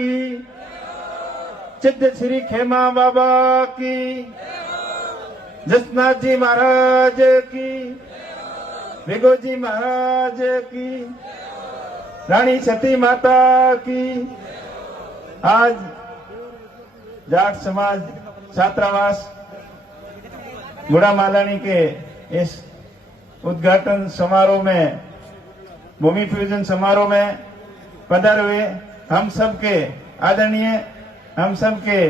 की, सिद्ध श्री खेमा बाबा की, जसनाथ जी महाराज की, भिगोजी महाराज की, रानी सती माता की। आज जाट समाज छात्रावास गुड़ा मालानी के इस उद्घाटन समारोह में, भूमि पूजन समारोह में पधारे हुए हम सबके आदरणीय, हम सबके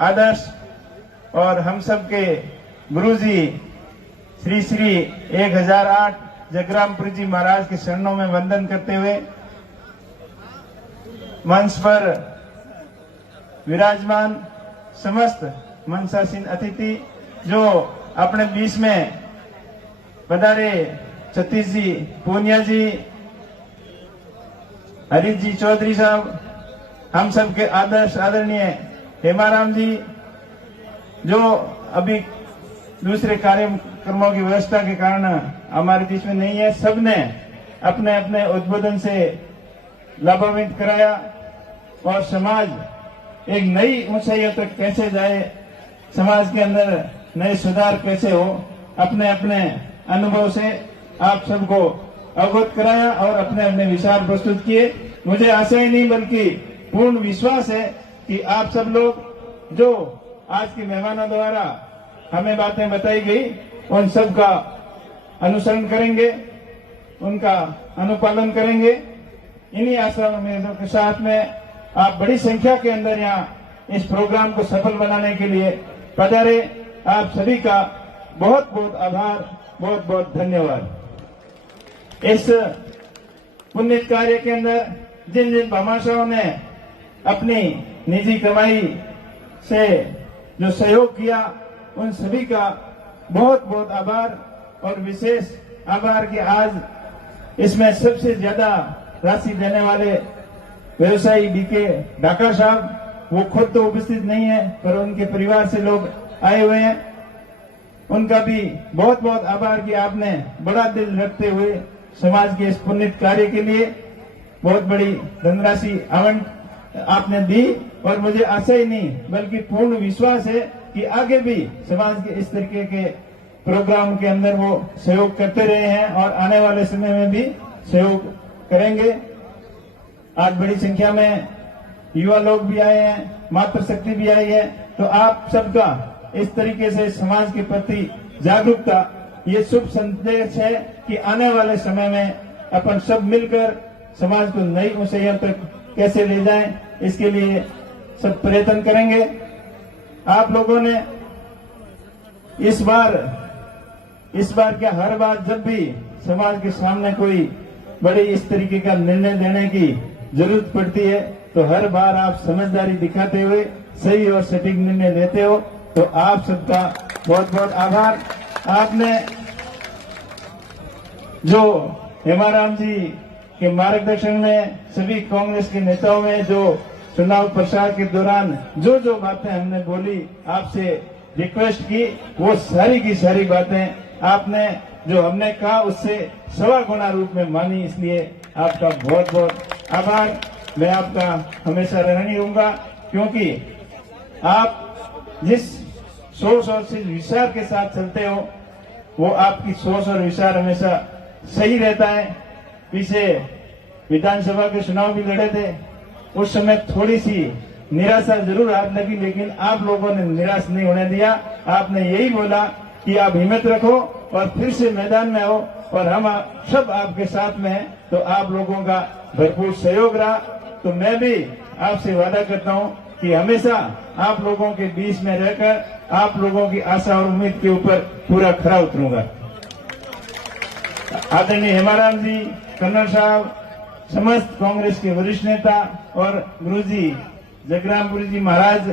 आदर्श और हम सबके गुरुजी श्री श्री 1008 जगरामपुरी जी महाराज के चरणों में वंदन करते हुए मंच पर विराजमान समस्त मनसासीन अतिथि जो अपने बीच में पधारे, सतीश जी पूनिया जी, हरीश जी चौधरी साहब, हम सबके आदर्श आदरणीय हेमाराम जी जो अभी दूसरे कार्यक्रमों की व्यवस्था के कारण हमारे बीच में नहीं है, सबने अपने अपने उद्बोधन से लाभान्वित कराया और समाज एक नई ऊंचाइयों तक कैसे जाए, समाज के अंदर नए सुधार कैसे हो, अपने अपने अनुभव से आप सबको अवगत कराया और अपने अपने विचार प्रस्तुत किए। मुझे आशा ही नहीं बल्कि पूर्ण विश्वास है कि आप सब लोग जो आज के मेहमानों द्वारा हमें बातें बताई गई उन सब का अनुसरण करेंगे, उनका अनुपालन करेंगे। इन्हीं आशाओं के साथ में आप बड़ी संख्या के अंदर यहाँ इस प्रोग्राम को सफल बनाने के लिए पधारे। आप सभी का बहुत बहुत आभार, बहुत बहुत धन्यवाद। इस पुण्य कार्य के अंदर जिन जिन भामाशाहों ने अपनी निजी कमाई से जो सहयोग किया उन सभी का बहुत बहुत आभार और विशेष आभार कि आज इसमें सबसे ज्यादा राशि देने वाले व्यवसायी बीके ढाका साहब, वो खुद तो उपस्थित नहीं है पर उनके परिवार से लोग आए हुए हैं, उनका भी बहुत बहुत आभार कि आपने बड़ा दिल रखते हुए समाज के इस पुण्य कार्य के लिए बहुत बड़ी धनराशि आवंट आपने दी। और मुझे आशा ही नहीं बल्कि पूर्ण विश्वास है कि आगे भी समाज के इस तरीके के प्रोग्राम के अंदर वो सहयोग करते रहे हैं और आने वाले समय में भी सहयोग करेंगे। आज बड़ी संख्या में युवा लोग भी आए हैं, मातृशक्ति भी आई है, तो आप सबका इस तरीके से समाज के प्रति जागरूकता ये शुभ संदेश है कि आने वाले समय में अपन सब मिलकर समाज को नई ऊंचाइयों तक कैसे ले जाएं, इसके लिए सब प्रयत्न करेंगे। आप लोगों ने इस बार क्या हर बार जब भी समाज के सामने कोई बड़े इस तरीके का निर्णय लेने की जरूरत पड़ती है तो हर बार आप समझदारी दिखाते हुए सही और सटीक निर्णय लेते हो, तो आप सबका बहुत बहुत आभार। आपने जो हेमाराम जी के मार्गदर्शन में सभी कांग्रेस के नेताओं में जो चुनाव प्रचार के दौरान जो जो बातें हमने बोली, आपसे रिक्वेस्ट की, वो सारी की सारी बातें आपने जो हमने कहा उससे 1.25 गुना रूप में मानी, इसलिए आपका बहुत बहुत आभार। मैं आपका हमेशा ऋणी रहूंगा क्योंकि आप जिस सोच और विचार के साथ चलते हो वो आपकी सोच और विचार हमेशा सही रहता है। पीछे विधानसभा के चुनाव भी लड़े थे, उस समय थोड़ी सी निराशा जरूर हाथ लगी, लेकिन आप लोगों ने निराश नहीं होने दिया। आपने यही बोला कि आप हिम्मत रखो और फिर से मैदान में आओ और हम सब आपके साथ में हैं, तो आप लोगों का भरपूर सहयोग रहा। तो मैं भी आपसे वादा करता हूं कि हमेशा आप लोगों के बीच में रहकर आप लोगों की आशा और उम्मीद के ऊपर पूरा खरा उतरूंगा। आदरणीय हेमाराम जी, कन्नड़ साहब, समस्त कांग्रेस के वरिष्ठ नेता और गुरुजी जगरामपुरी जी महाराज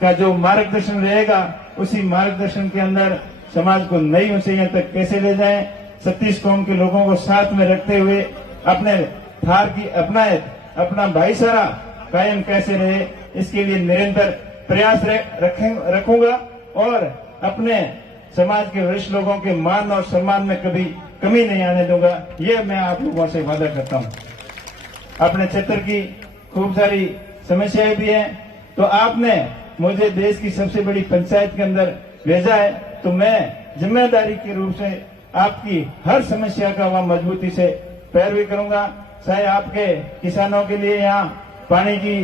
का जो मार्गदर्शन रहेगा, उसी मार्गदर्शन के अंदर समाज को नई ऊंचाइयों तक कैसे ले जाएं, 36 कौम के लोगों को साथ में रखते हुए अपने थार की अपनायत, अपना भाईचारा कायम कैसे रहे, इसके लिए निरंतर प्रयास रखूंगा और अपने समाज के वरिष्ठ लोगों के मान और सम्मान में कभी कमी नहीं आने दूंगा। ये मैं आप लोगों से वादा करता हूं। अपने क्षेत्र की खूब सारी समस्याएं भी हैं। तो आपने मुझे देश की सबसे बड़ी पंचायत के अंदर भेजा है, तो मैं जिम्मेदारी के रूप से आपकी हर समस्या का वह मजबूती से पैरवी करूंगा। चाहे आपके किसानों के लिए यहाँ पानी की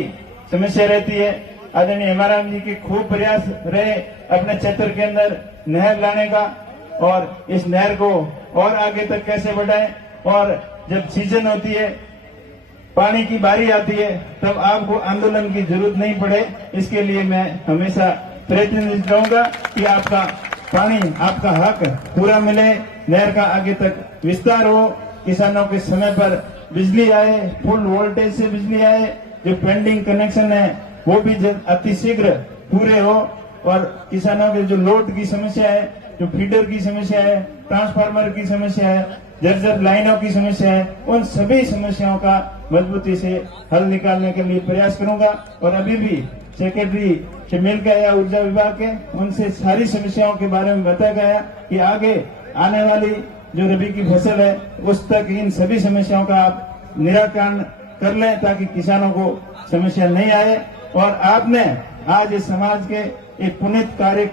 समस्या रहती है, आदरणीय हेमाराम जी के खूब प्रयास रहे अपने क्षेत्र के अंदर नहर लाने का, और इस नहर को और आगे तक कैसे बढ़ाएं, और जब सीजन होती है, पानी की बारी आती है, तब आपको आंदोलन की जरूरत नहीं पड़े। इसके लिए मैं हमेशा प्रयत्नशील रहूंगा कि आपका पानी, आपका हक पूरा मिले, नहर का आगे तक विस्तार हो, किसानों के समय पर बिजली आए, फुल वोल्टेज से बिजली आए, जो पेंडिंग कनेक्शन है वो भी अतिशीघ्र पूरे हो, और किसानों के जो लोड की समस्या है, जो फीडर की समस्या है, ट्रांसफार्मर की समस्या है, जर्जर लाइनों की समस्या है, उन सभी समस्याओं का मजबूती से हल निकालने के लिए प्रयास करूंगा। और अभी भी सेक्रेटरी से मिल के आया ऊर्जा विभाग के, उनसे सारी समस्याओं के बारे में बताया गया कि आगे आने वाली जो रबी की फसल है उस तक इन सभी समस्याओं का आप निराकरण कर लें, ताकि किसानों को समस्या नहीं आए। और आपने आज इस समाज के एक पुनीत कार्य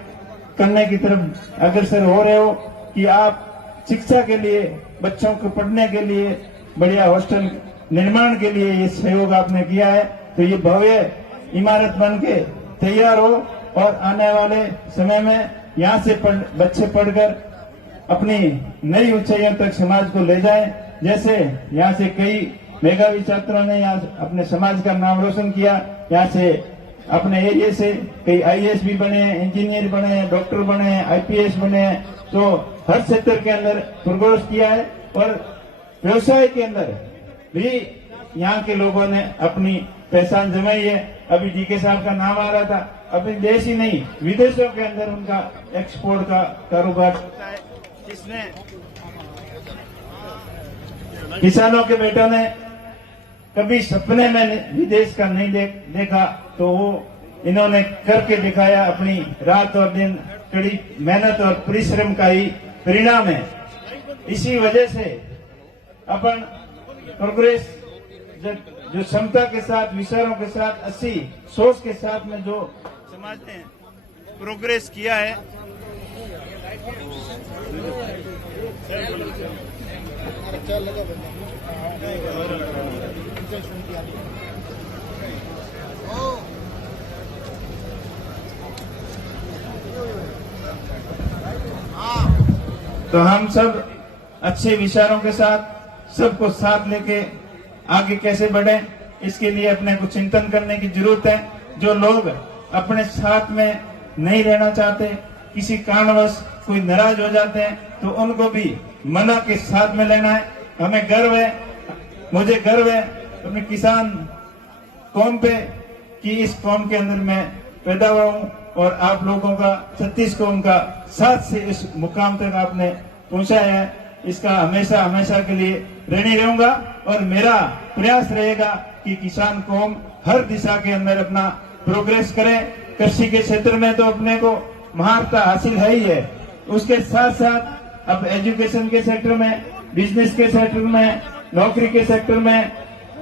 करने की तरफ अग्रसर हो रहे हो कि आप शिक्षा के लिए, बच्चों को पढ़ने के लिए, बढ़िया हॉस्टल निर्माण के लिए ये सहयोग आपने किया है। तो ये भव्य इमारत बन के तैयार हो, और आने वाले समय में यहाँ से बच्चे पढ़कर अपनी नई ऊंचाइयों तक समाज को ले जाएं। जैसे यहाँ से कई मेधावी छात्रों ने यहाँ अपने समाज का नाम रोशन किया, यहाँ से अपने एरिया से कई आईएएस भी बने, इंजीनियर बने, डॉक्टर बने, आईपीएस बने। तो हर क्षेत्र के अंदर प्रोग्रेस किया है, और व्यवसाय के अंदर भी यहाँ के लोगों ने अपनी पहचान जमाई है। अभी डीके साहब का नाम आ रहा था, अभी देश ही नहीं विदेशों के अंदर उनका एक्सपोर्ट का कारोबार होता है, जिसने किसानों के बेटों ने कभी सपने में विदेश का नहीं देखा, तो वो इन्होंने करके दिखाया। अपनी रात और दिन कड़ी मेहनत और परिश्रम का ही परिणाम है। इसी वजह से अपन प्रोग्रेस जो क्षमता के साथ, विचारों के साथ, अच्छी सोच के साथ में जो समाज ने प्रोग्रेस किया है, तो हम सब अच्छे विचारों के साथ सबको साथ लेके आगे कैसे बढ़े, इसके लिए अपने को चिंतन करने की जरूरत है। जो लोग अपने साथ में नहीं रहना चाहते, किसी कारणवश कोई नाराज हो जाते हैं, तो उनको भी मना के साथ में लेना है। हमें गर्व है, मुझे गर्व है अपने किसान कौम पे कि इस कौम के अंदर मैं पैदा हुआ हूँ, और आप लोगों का 36 कौम का साथ से इस मुकाम तक आपने पहुंचाया है। इसका हमेशा हमेशा के लिए ऋणी रहूंगा, और मेरा प्रयास रहेगा कि किसान कौम हर दिशा के अंदर अपना प्रोग्रेस करे। कृषि के क्षेत्र में तो अपने को महारता हासिल है ही है, उसके साथ साथ अब एजुकेशन के सेक्टर में, बिजनेस के सेक्टर में, नौकरी के सेक्टर में,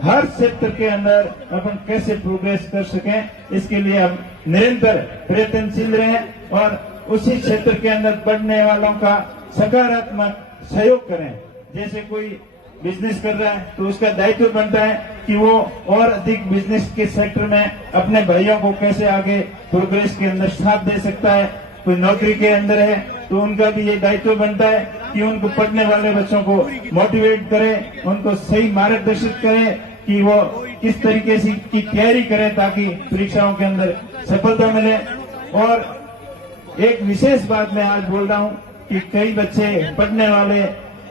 हर क्षेत्र के अंदर अपन कैसे प्रोग्रेस कर सकें, इसके लिए हम निरंतर प्रयत्नशील रहें, और उसी क्षेत्र के अंदर बढ़ने वालों का सकारात्मक सहयोग करें। जैसे कोई बिजनेस कर रहा है तो उसका दायित्व बनता है कि वो और अधिक बिजनेस के सेक्टर में अपने भाइयों को कैसे आगे प्रोग्रेस के अंदर साथ दे सकता है। कोई नौकरी के अंदर है तो उनका भी ये दायित्व बनता है कि उनको पढ़ने वाले बच्चों को मोटिवेट करे, उनको सही मार्गदर्शित करे कि वो किस तरीके से की तैयारी करें ताकि परीक्षाओं के अंदर सफलता मिले। और एक विशेष बात मैं आज बोल रहा हूँ कि कई बच्चे, पढ़ने वाले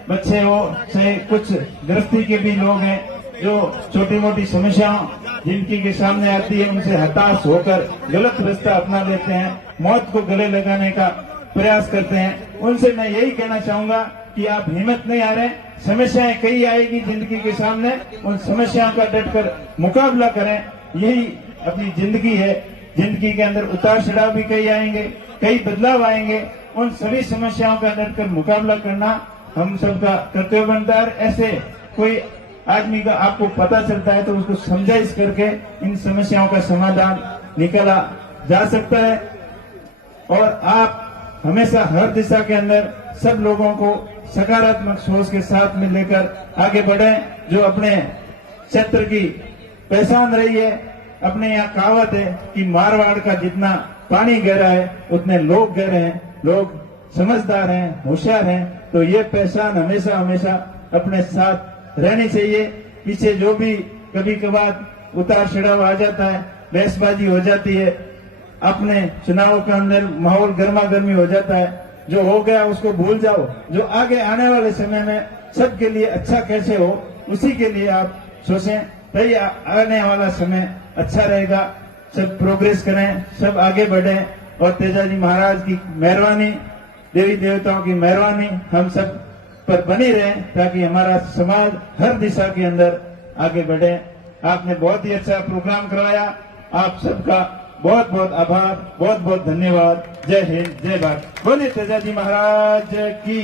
बच्चे हो, चाहे कुछ गृहस्थी के भी लोग हैं जो छोटी मोटी समस्याओं जिनकी के सामने आती है उनसे हताश होकर गलत रास्ता अपना लेते हैं, मौत को गले लगाने का प्रयास करते हैं। उनसे मैं यही कहना चाहूंगा कि आप हिम्मत नहीं हारें, समस्याएं कई आएगी जिंदगी के सामने, उन समस्याओं का डटकर मुकाबला करें। यही अपनी जिंदगी है, जिंदगी के अंदर उतार चढ़ाव भी कई आएंगे, कई बदलाव आएंगे, उन सभी समस्याओं का डटकर मुकाबला करना हम सबका कर्तव्य बनता है। ऐसे कोई आदमी का आपको पता चलता है तो उसको समझाइश करके इन समस्याओं का समाधान निकाला जा सकता है। और आप हमेशा हर दिशा के अंदर सब लोगों को सकारात्मक सोच के साथ में लेकर आगे बढ़े। जो अपने क्षेत्र की पहचान रही है, अपने यहाँ कहावत है कि मारवाड़ का जितना पानी गहरा है उतने लोग गहरे हैं, लोग समझदार हैं, होशियार हैं। तो ये पहचान हमेशा हमेशा अपने साथ रहनी चाहिए। पीछे जो भी कभी कभार उतार चढ़ाव आ जाता है, बहसबाजी हो जाती है, अपने चुनाव के अंदर माहौल गर्मा गर्मी हो जाता है, जो हो गया उसको भूल जाओ। जो आगे आने वाले समय में सबके लिए अच्छा कैसे हो, उसी के लिए आप सोचें, तभी आने वाला समय अच्छा रहेगा। सब प्रोग्रेस करें, सब आगे बढ़ें और तेजाजी महाराज की मेहरबानी, देवी देवताओं की मेहरबानी हम सब पर बनी रहे ताकि हमारा समाज हर दिशा के अंदर आगे बढ़े। आपने बहुत ही अच्छा प्रोग्राम करवाया। आप सबका बहुत बहुत आभार, बहुत बहुत धन्यवाद। जय हिंद, जय भारत। बोलिए तेजाजी महाराज की।